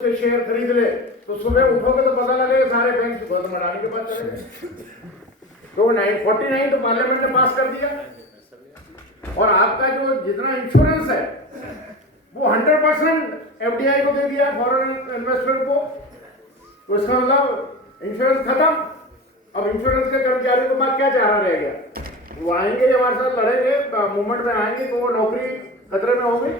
से शेयर खरीद ले तो सुबह उठोगे तो पता लगेगा सारे बैंक गौतम अडानी के पास चले गए। तो 49 तो पार्लियामेंट ने पास कर दिया और आपका जो जितना इंश्योरेंस है वो 100% एफडीआई को दे दिया, फॉरेन इन्वेस्टर को। तो इसका मतलब इंश्योरेंस खत्म। अब इंश्योरेंस के कर्मचारियों के पास क्या चारा रह गया? वो आएंगे हमारे साथ लड़ेंगे, मूवमेंट में आएंगे तो वो नौकरी खतरे में होगी।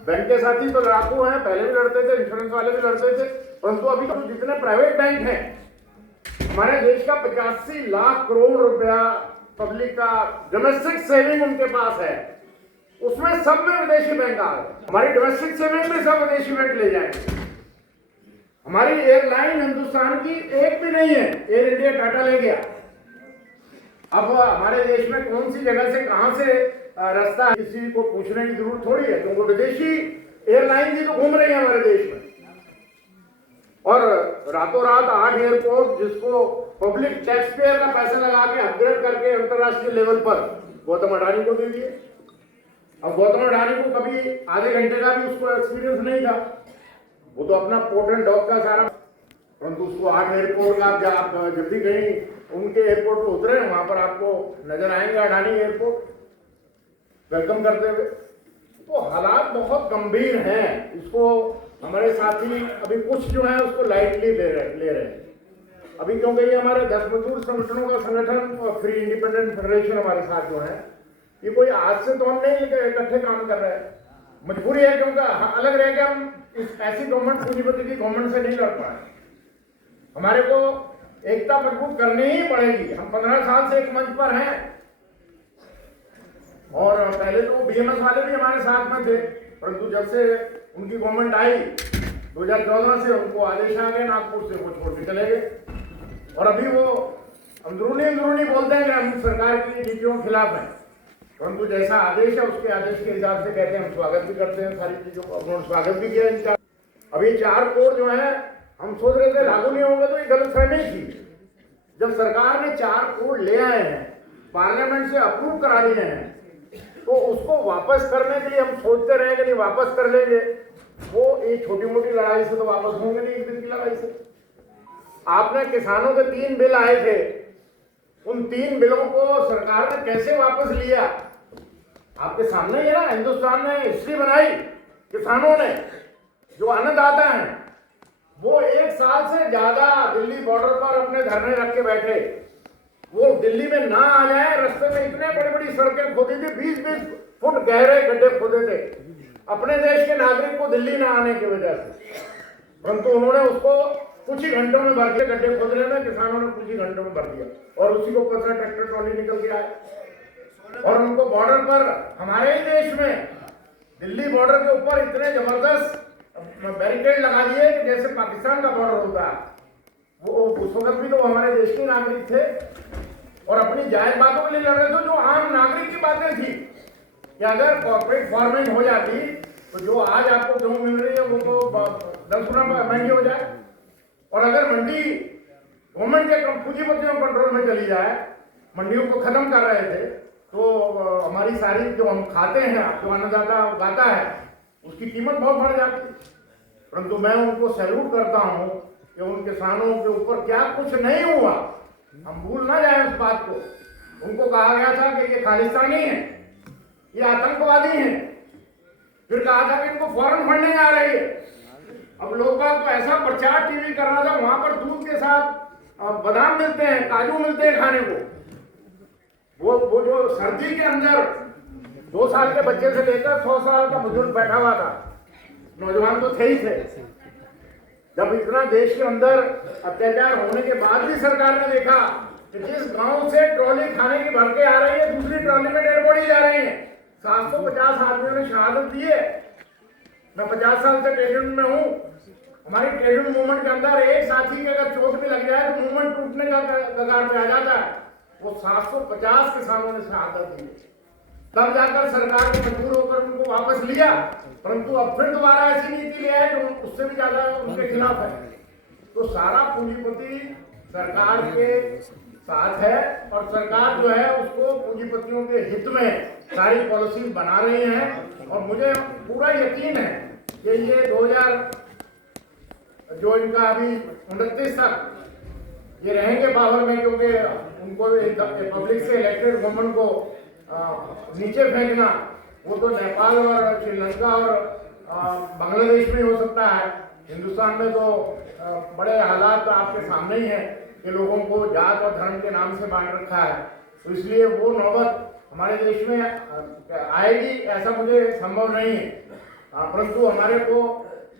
बैंक के साथी तो लड़ाकू हैं, पहले भी लड़ते थे, इंश्योरेंस वाले भी लड़ते थे, परंतु अभी तो जितने प्राइवेट बैंक हैं हमारे देश का 85 लाख करोड़ रुपया पब्लिक का डोमेस्टिक सेविंग उनके पास है, उसमें सब में विदेशी बैंक आ गए। हमारी डोमेस्टिक सेविंग में सब विदेशी बैंक ले जाएंगे। हमारी एयरलाइन हिंदुस्तान की एक भी नहीं है, एयर इंडिया टाटा ले गया। अब हमारे देश में कौन सी जगह से कहां से रास्ता है किसी को पूछने की जरूरत थोड़ी है, क्योंकि विदेशी एयरलाइन भी तो घूम रही है हमारे देश में। और रातों रात 8 एयरपोर्ट जिसको पब्लिक टैक्स पेयर का पैसा लगा के अपग्रेड करके अंतरराष्ट्रीय लेवल पर गौतम अडानी को दे दिए। अब गौतम अडानी को कभी आधे घंटे का भी उसको एक्सपीरियंस नहीं था, वो तो अपना पोर्ट एंड डॉक का सारा, परंतु उसको 8 एयरपोर्ट का आप जब भी कहीं उनके एयरपोर्ट पर उतरे वहां पर आपको नजर आएंगे अडानी एयरपोर्ट वेलकम करते हुए। तो हालात बहुत गंभीर हैं, इसको हमारे साथी अभी कुछ जो है उसको लाइटली ले रहे हैं। अभी क्योंकि ये हमारे 10 मजदूर संगठनों का संगठन और फ्री इंडिपेंडेंट फेडरेशन हमारे साथ जो है, ये कोई आज से तो हम नहीं इकट्ठे काम कर रहे हैं, मजबूरी है क्योंकि अलग रह के हम इस ऐसी गवर्नमेंट पूंजीपति की गवर्नमेंट से नहीं लड़ पाए। हमारे को एकता मजबूत करनी ही पड़ेगी। हम 15 साल से एक मंच पर हैं और पहले तो बीएमएस वाले भी हमारे साथ में थे, परंतु जब से उनकी गवर्नमेंट आई 2014 से उनको आदेश आ गए नागपुर से, वो छोड़ के चले गए। और अभी वो अंदरूनी बोलते हैं कि हम सरकार की नीतियों के खिलाफ हैं, परंतु जैसा आदेश है उसके आदेश के हिसाब से कहते हैं हम स्वागत भी करते हैं सारी चीजों का। उन्होंने स्वागत भी किया इनका। अभी 4 करोड़ जो है हम सोच रहे थे लागू नहीं होंगे, तो ये गलतफहमी थी। जब सरकार ने 4 करोड़ ले आए हैं, पार्लियामेंट से अप्रूव करा लिए हैं, तो उसको वापस करने के लिए हम सोचते रहे कि नहीं वापस कर लेंगे, वो एक छोटी मोटी लड़ाई से तो वापस होंगे नहीं, एक दिन की लड़ाई से। आपने किसानों के 3 बिल आए थे, उन 3 बिलों को सरकार ने कैसे वापस लिया आपके सामने ही है ना। हिंदुस्तान ने हिस्ट्री बनाई, किसानों ने जो अन्नदाता हैं वो 1 साल से ज्यादा दिल्ली बॉर्डर पर अपने धरने रख के बैठे, वो दिल्ली में ना आ जाए। रास्ते में इतने बड़ी बड़ी सड़कें खोदी थी, 20-20 फुट गहरे गड्ढे खोदे थे अपने देश के नागरिक को दिल्ली ना आने की वजह से, परंतु उन्होंने उसको कुछ ही घंटों में भर दिया। गड्ढे खोदने में किसानों ने कुछ ही घंटों में भर दिया और उसी को ऊपर से ट्रैक्टर ट्रॉली निकल के आए और उनको बॉर्डर पर हमारे ही देश में दिल्ली बॉर्डर के ऊपर इतने जबरदस्त बैरिकेड लगा दिए कि जैसे पाकिस्तान का बॉर्डर होता है। वो उस वक्त भी तो हमारे देश के नागरिक थे और अपनी जायज बातों के लिए लड़ रहे थे, जो आम नागरिक की बातें थी कि अगर कॉर्पोरेट फार्मिंग हो जाती तो जो आज आपको गेहूं मिल रही है वो तो 10 गुना महंगी हो जाए। और अगर मंडी गवर्नमेंट के पूंजीपतियों कंट्रोल में चली जाए, मंडियों को खत्म कर रहे थे, तो हमारी सारी जो हम खाते हैं, जो अन्नदाता उगाता है, उसकी कीमत बहुत बढ़ जाती। परंतु मैं उनको सैल्यूट करता हूं कि उन किसानों के ऊपर क्या कुछ नहीं हुआ, हम भूल ना जाए उस बात को। उनको कहा गया था कि ये खालिस्तानी है, ये आतंकवादी हैं, फिर कहा था कि इनको फॉरेन फंडिंग आ रही है। अब लोगों को ऐसा प्रचार टीवी कर रहा था, वहां पर दूध के साथ बादाम मिलते हैं, काजू मिलते हैं खाने को। वो जो सर्दी के अंदर 2 साल के बच्चे से लेकर 100 साल का बुजुर्ग बैठा हुआ था, नौजवान तो थे ही थे। जब इतना देश के अंदर अत्याचार होने के बाद भी सरकार ने देखा कि जिस गांव से ट्रॉली खाने की भर के आ रही है, दूसरी ट्रॉली में डेड बॉडी जा रही है। 750 आदमियों ने शहादत दी है। मैं 50 साल से ट्रेड यूनियन में हूँ। हमारी ट्रेड यूनियन मूवमेंट के अंदर एक साथी के अगर चोट भी लग जाए तो मूवमेंट टूटने का कगार पे आ जाता है। वो 750 किसानों ने शहादत दी, तब जाकर सरकार ने मजबूर होकर उनको वापस लिया, परंतु अब फिर दोबारा ऐसी नीति ले आए जो उससे भी ज्यादा उनके खिलाफ है। तो सारा पूंजीपति सरकार के साथ है और सरकार जो है उसको पूंजीपतियों के हित में सारी पॉलिसी बना रही है। और मुझे पूरा यकीन है कि ये जो इनका अभी 29 तक ये रहेंगे पावर में, क्योंकि उनको पब्लिक से इलेक्टेड गवर्नमेंट को नीचे फेंकना वो तो नेपाल और श्रीलंका और बांग्लादेश में हो सकता है। हिंदुस्तान में तो बड़े हालात आपके सामने ही हैं कि लोगों को जात और धर्म के नाम से बांट रखा है, तो इसलिए वो नौबत हमारे देश में आएगी ऐसा मुझे संभव नहीं है। परंतु हमारे को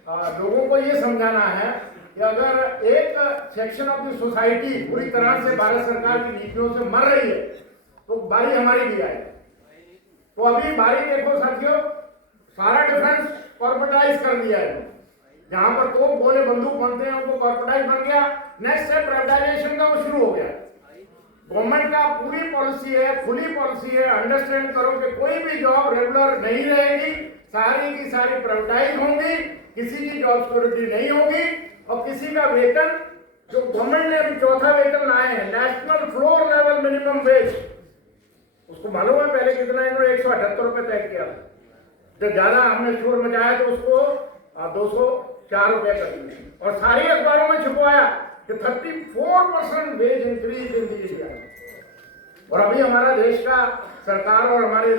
लोगों को ये समझाना है कि अगर एक सेक्शन ऑफ द सोसाइटी पूरी तरह से भारत सरकार की नीतियों से मर रही है तो बारी हमारी भी आएगी। तो अभी बारी देखो साथियों, सारा डिफेंस कॉर्पोरेटाइज कर दिया है। जहां पर तो गोले बंदूक बनते हैं उनको कॉर्पोरेटाइज बन गया। नेक्स्ट स्टेप प्राइवेटाइजेशन का वो शुरू हो गया। गवर्नमेंट का पूरी पॉलिसी है, खुली पॉलिसी है, अंडरस्टैंड करो कि कोई भी जॉब रेगुलर नहीं रहेगी, सारी की सारी प्राइवेटाइज होंगी, किसी की जॉब सिक्योरिटी नहीं होगी और किसी का वेतन जो गवर्नमेंट ने अभी चौथा वेतन लाए हैं, national floor level minimum wage, उसको मालूम है पहले कितना इन्होंने 178 रुपए तय किया। जब ज्यादा हमने शोर मचाया तो उसको 204 रुपए कर दिया और सारी अखबारों में छुपवाया कि 34% वेज इंक्रीज इन इंडिया। और अभी हमारा देश का सरकार और हमारे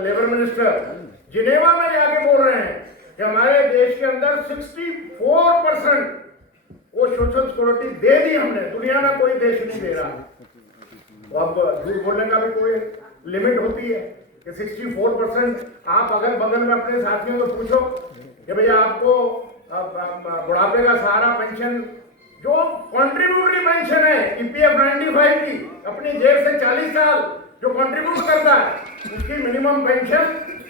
लेबर मिनिस्टर जिनेवा में जाके बोल रहे हैं कि हमारे देश के अंदर 64% वो सोशल सिक्योरिटी दे दी हमने, दुनिया में कोई देश नहीं दे रहा। तो अब झूठ बोलने का भी कोई लिमिट होती है कि 64%। आप अगल बगल में अपने साथियों को पूछो कि भैया आपको बुढ़ापे का सहारा पेंशन जो कॉन्ट्रीब्यूटरी पेंशन है ईपीएफ 95 की अपनी जेब से 40 साल जो कंट्रीब्यूट करता है, उसकी मिनिमम पेंशन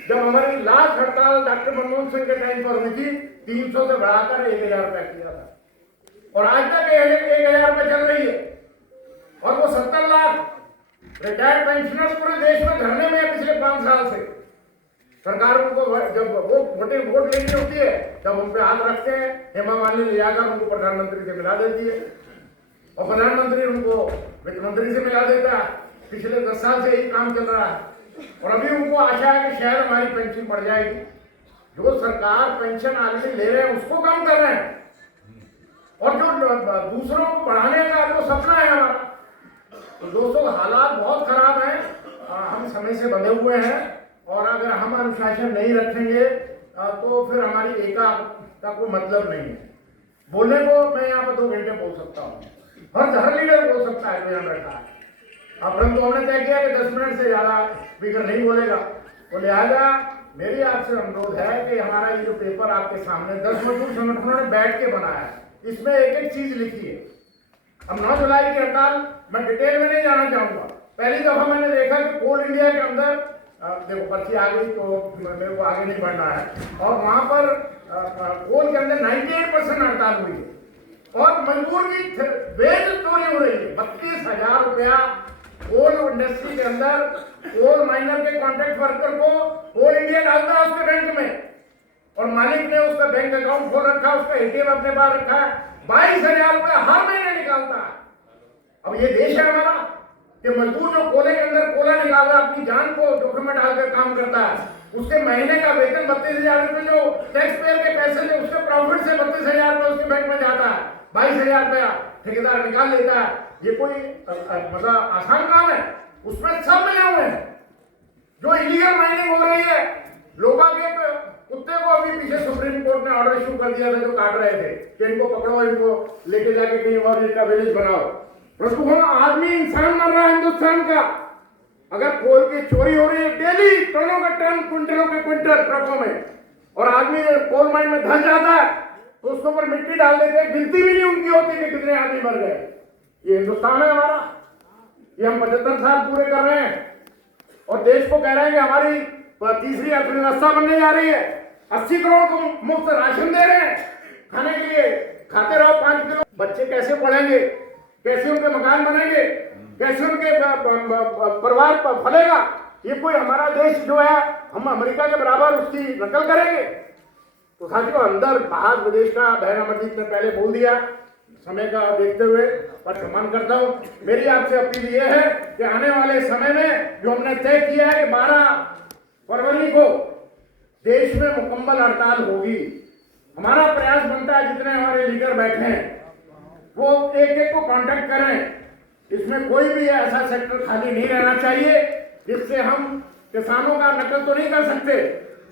जब हमारी लास्ट हड़ताल डॉक्टर मनमोहन सिंह के टाइम पर हुई थी 300 से बढ़ाकर 1000 रुपया किया था और आज तक 1000 रुपये चल रही है। और वो 70 लाख रिटायर्ड पेंशनर्स पूरे देश में धरने में है पिछले 5 साल से। सरकार उनको जब वो वोट लेनी होती है तब उन पे हाथ रखते हैं, हेमा मालिनी ले जाकर उनको प्रधानमंत्री से मिला देती है और प्रधानमंत्री उनको वित्त मंत्री से मिला देता है। पिछले 10 साल से यही काम चल रहा है और अभी उनको आशा है कि शायद हमारी पेंशन बढ़ जाएगी। जो सरकार पेंशन आदमी ले रहे हैं उसको कम कर रहे हैं और जो दूसरों को बढ़ाने का जो सपना है हमारा, तो दोस्तों हालात बहुत खराब हैं। हम समय से बंधे हुए हैं और अगर हम अनुशासन नहीं रखेंगे तो फिर हमारी एका का कोई मतलब नहीं है। बोलने को मैं यहाँ पर 2 घंटे बोल सकता हूँ, हर लीडर बोल सकता है, ध्यान रखा है। परंतु हमने तय किया कि 10 मिनट से ज्यादा स्पीकर नहीं बोलेगा। तो लिहाजा मेरी आपसे अनुरोध है कि हमारा ये जो पेपर आपके सामने 10 मजदूर संगठनों ने बैठ के बनाया है, इसमें एक एक चीज लिखी है। अब 9 जुलाई की हड़ताल मैं डिटेल में नहीं जाना चाहूंगा। पहली दफा मैंने देखा कि कोल इंडिया के अंदर देखो पर्ची आ गई तो मेरे को आगे नहीं बढ़ना है और वहां पर कोल के अंदर 98% हड़ताल हुई है और मजदूर की वेज चोरी हो रही है। 32,000 रुपया कोल इंडस्ट्री के अंदर कोल माइनर के कॉन्ट्रैक्ट वर्कर को कोल इंडिया डालता है उसके बैंक में और मालिक ने उसका बैंक अकाउंट खोल रखा, उसका एटीएम अपने पास रखा है, 22,000 रुपया हर महीने निकालता है। अब ये देश है हमारा कि मजदूर जो कोले के अंदर कोला निकाल रहा अपनी जान को जोखिम में डालकर काम करता है, उसके महीने का वेतन 32,000 रुपये जो टैक्स पेयर के पैसे से उसके प्रॉफिट से 32,000 रुपये उसके बैंक में जाता है, 22,000 रुपया ठेकेदार निकाल लेता है। ये कोई मतलब आसान काम है? उसमें सब मिले हुए हैं। जो इलीगल माइनिंग हो रही है, लोगों के कुत्ते को अभी पीछे सुप्रीम कोर्ट ने ऑर्डर इशू कर दिया था जो काट रहे थे कि इनको पकड़ो, इनको लेके जाके कहीं और इनका विलेज बनाओ। प्रभु आदमी इंसान मर रहा है हिंदुस्तान का। अगर कोल की चोरी हो रही है डेली टनों का टन, क्विंटलों के क्विंटल ट्रकों में और आदमी कोल माइन में धंस जाता है तो उसके ऊपर मिट्टी डाल देते हैं, गिनती भी नहीं उनकी होती कि कितने आदमी मर गए। ये हिंदुस्तान है हमारा। ये हम 75 साल पूरे कर रहे हैं और देश को कह रहे हैं कि हमारी तीसरी अर्थव्यवस्था बनने जा रही है। 80 करोड़ को मुफ्त राशन दे रहे हैं खाने के लिए, खाते रहो 5 किलो। बच्चे कैसे पढ़ेंगे, कैसे उनके मकान बनेंगे, कैसे उनके परिवार फलेगा? ये कोई हमारा देश जो है हम अमेरिका के बराबर उसकी नकल करेंगे? तो साथियों अंदर बाहर विदेश का बहन अमरजीत ने पहले बोल दिया, समय का देखते हुए पर सम्मान करता हूं। मेरी आपसे अपील ये है कि आने वाले समय में जो हमने तय किया है कि 12 फरवरी को देश में मुकम्मल हड़ताल होगी। हमारा प्रयास बनता है जितने हमारे वाले लीडर बैठे हैं वो एक एक को कांटेक्ट करें। इसमें कोई भी ऐसा सेक्टर खाली नहीं रहना चाहिए जिससे हम किसानों का नकल तो नहीं कर सकते,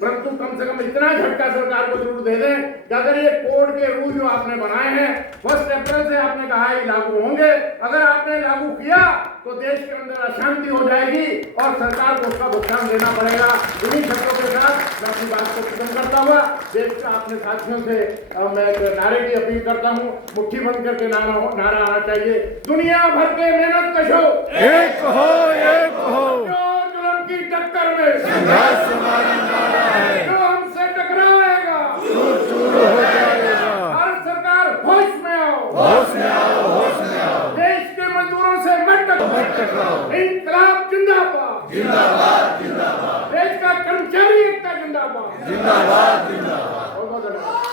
परंतु कम से कम इतना झटका सरकार को जरूर दे दें कि अगर ये कोड के रूल जो आपने बनाए हैं 1 अप्रैल से आपने कहा है लागू होंगे, अगर आपने लागू किया तो देश के अंदर अशांति हो जाएगी और सरकार को उसका भुगतान देना पड़ेगा। इन्हीं शब्दों के साथ मैं अपनी बात को खत्म करता हुआ देश के अपने साथियों से मैं नारे की अपील करता हूँ। मुट्ठी बंद करके नारा आना चाहिए, दुनिया भर के मेहनत कशो एक हो, एक हो, जो जुल्म की टक्कर में संघर्ष हमारा नारा है।